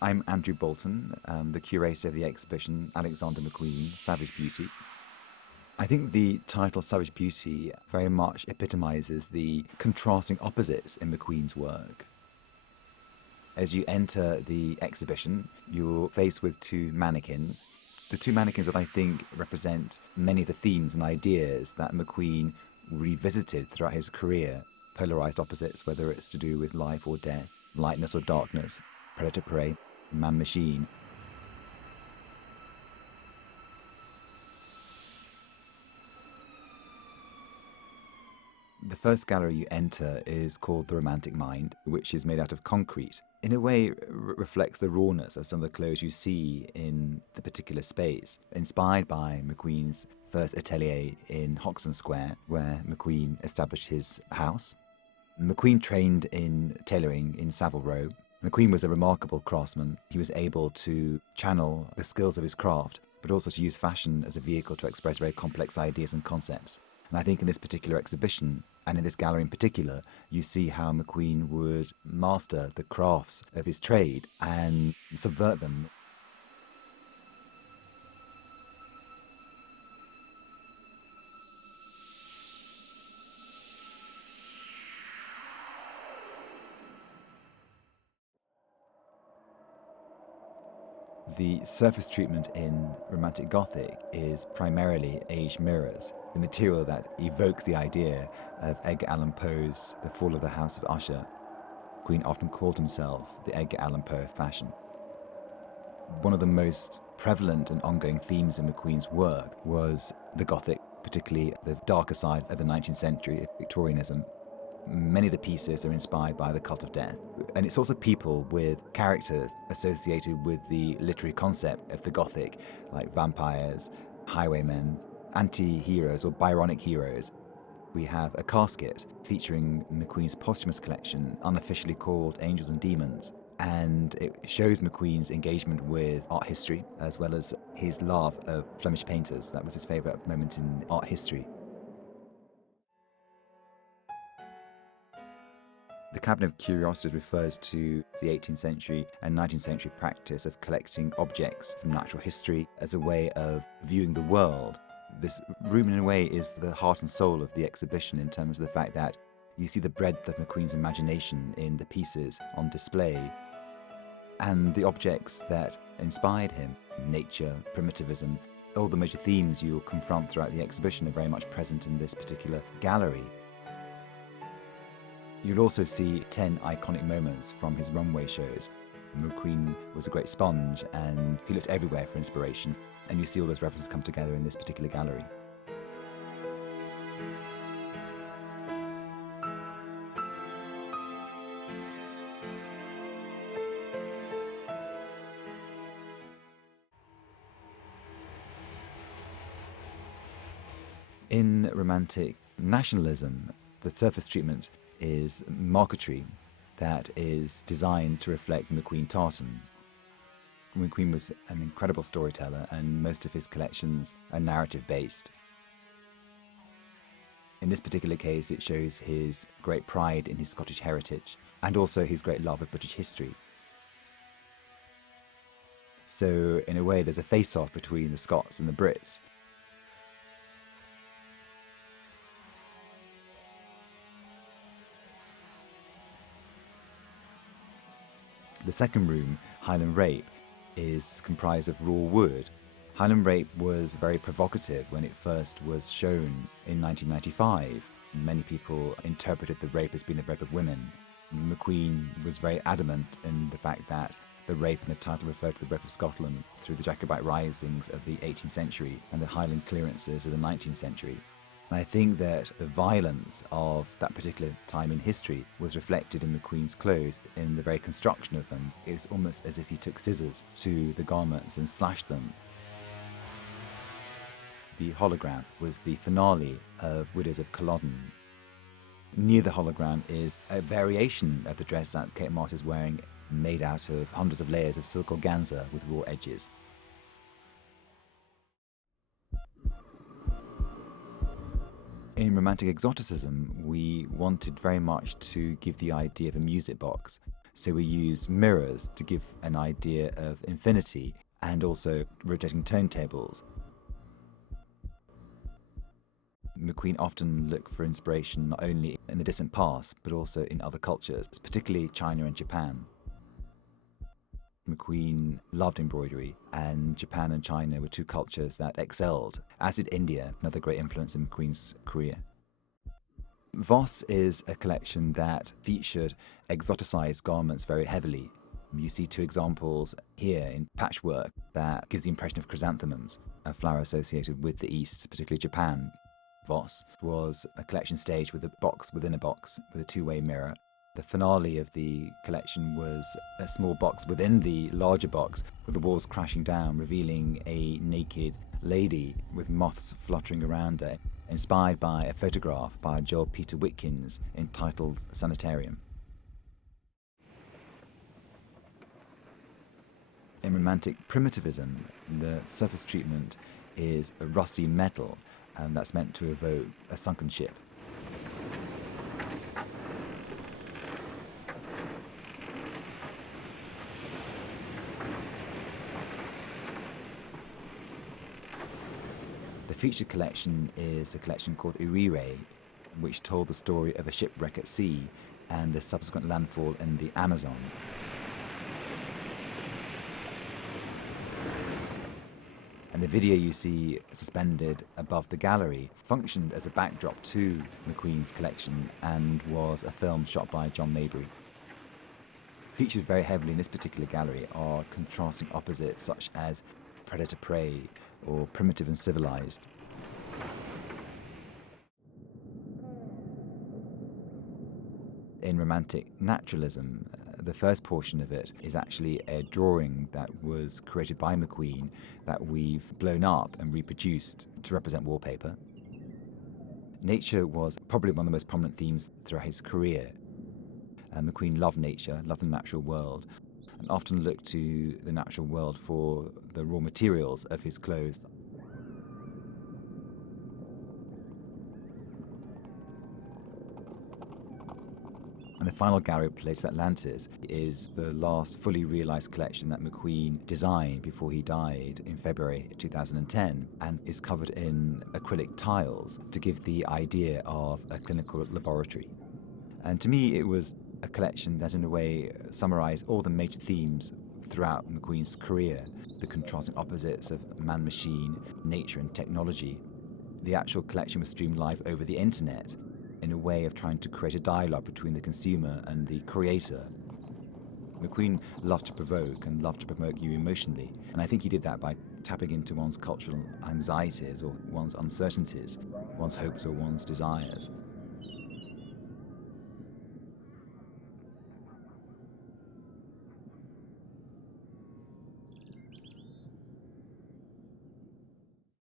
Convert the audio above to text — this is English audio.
I'm Andrew Bolton, the curator of the exhibition Alexander McQueen, Savage Beauty. I think the title Savage Beauty very much epitomizes the contrasting opposites in McQueen's work. As you enter the exhibition, you're faced with two mannequins. The two mannequins that I think represent many of the themes and ideas that McQueen revisited throughout his career. Polarized opposites, whether it's to do with life or death, lightness or darkness, predator prey, man machine. The first gallery you enter is called The Romantic Mind, which is made out of concrete. In a way, reflects the rawness of some of the clothes you see in the particular space, inspired by McQueen's first atelier in Hoxton Square, where McQueen established his house. McQueen trained in tailoring in Savile Row. McQueen was a remarkable craftsman. He was able to channel the skills of his craft, but also to use fashion as a vehicle to express very complex ideas and concepts. And I think in this particular exhibition, and in this gallery in particular, you see how McQueen would master the crafts of his trade and subvert them. The surface treatment in Romantic Gothic is primarily aged mirrors, the material that evokes the idea of Edgar Allan Poe's The Fall of the House of Usher. Queen often called himself the Edgar Allan Poe of fashion. One of the most prevalent and ongoing themes in McQueen's work was the Gothic, particularly the darker side of the 19th century, Victorianism. Many of the pieces are inspired by the cult of death. And it's also people with characters associated with the literary concept of the Gothic, like vampires, highwaymen, anti-heroes or Byronic heroes. We have a casket featuring McQueen's posthumous collection, unofficially called Angels and Demons. And it shows McQueen's engagement with art history, as well as his love of Flemish painters. That was his favourite moment in art history. The Cabinet of Curiosities refers to the 18th century and 19th century practice of collecting objects from natural history as a way of viewing the world. This room, in a way, is the heart and soul of the exhibition in terms of the fact that you see the breadth of McQueen's imagination in the pieces on display and the objects that inspired him, nature, primitivism. All the major themes you'll confront throughout the exhibition are very much present in this particular gallery. You'll also see 10 iconic moments from his runway shows. McQueen was a great sponge and he looked everywhere for inspiration, and you see all those references come together in this particular gallery. In Romantic nationalism, the surface treatment is marquetry that is designed to reflect McQueen tartan. McQueen was an incredible storyteller, and most of his collections are narrative-based. In this particular case, it shows his great pride in his Scottish heritage and also his great love of British history. So, in a way, there's a face-off between the Scots and the Brits. The second room, Highland Rape, is comprised of raw wood. Highland Rape was very provocative when it first was shown in 1995. Many people interpreted the rape as being the rape of women. McQueen was very adamant in the fact that the rape in the title referred to the rape of Scotland through the Jacobite risings of the 18th century and the Highland clearances of the 19th century. And I think that the violence of that particular time in history was reflected in McQueen's clothes, in the very construction of them. It's almost as if he took scissors to the garments and slashed them. The hologram was the finale of Widows of Culloden. Near the hologram is a variation of the dress that Kate Moss is wearing, made out of hundreds of layers of silk organza with raw edges. In Romantic Exoticism, we wanted very much to give the idea of a music box. So we use mirrors to give an idea of infinity and also rotating turntables. McQueen often looked for inspiration not only in the distant past, but also in other cultures, particularly China and Japan. McQueen loved embroidery, and Japan and China were two cultures that excelled, as did India, another great influence in McQueen's career. Voss is a collection that featured exoticized garments very heavily. You see two examples here in patchwork that gives the impression of chrysanthemums, a flower associated with the East, particularly Japan. Voss was a collection staged with a box within a box with a two-way mirror. The finale of the collection was a small box within the larger box with the walls crashing down, revealing a naked lady with moths fluttering around her, inspired by a photograph by Joel Peter Whitkins entitled Sanitarium. In romantic primitivism, the surface treatment is a rusty metal that's meant to evoke a sunken ship. The featured collection is a collection called Urire, which told the story of a shipwreck at sea and a subsequent landfall in the Amazon. And the video you see suspended above the gallery functioned as a backdrop to McQueen's collection and was a film shot by John Maybury. Featured very heavily in this particular gallery are contrasting opposites such as predator-prey or primitive and civilized. In romantic naturalism, the first portion of it is actually a drawing that was created by McQueen that we've blown up and reproduced to represent wallpaper. Nature was probably one of the most prominent themes throughout his career. McQueen loved nature, loved the natural world, and often looked to the natural world for the raw materials of his clothes. And the final gallery, Places Atlantis, is the last fully realized collection that McQueen designed before he died in February 2010, and is covered in acrylic tiles to give the idea of a clinical laboratory. And to me, it was a collection that in a way summarized all the major themes throughout McQueen's career, the contrasting opposites of man-machine, nature and technology. The actual collection was streamed live over the internet in a way of trying to create a dialogue between the consumer and the creator. McQueen loved to provoke and loved to provoke you emotionally, and I think he did that by tapping into one's cultural anxieties or one's uncertainties, one's hopes or one's desires.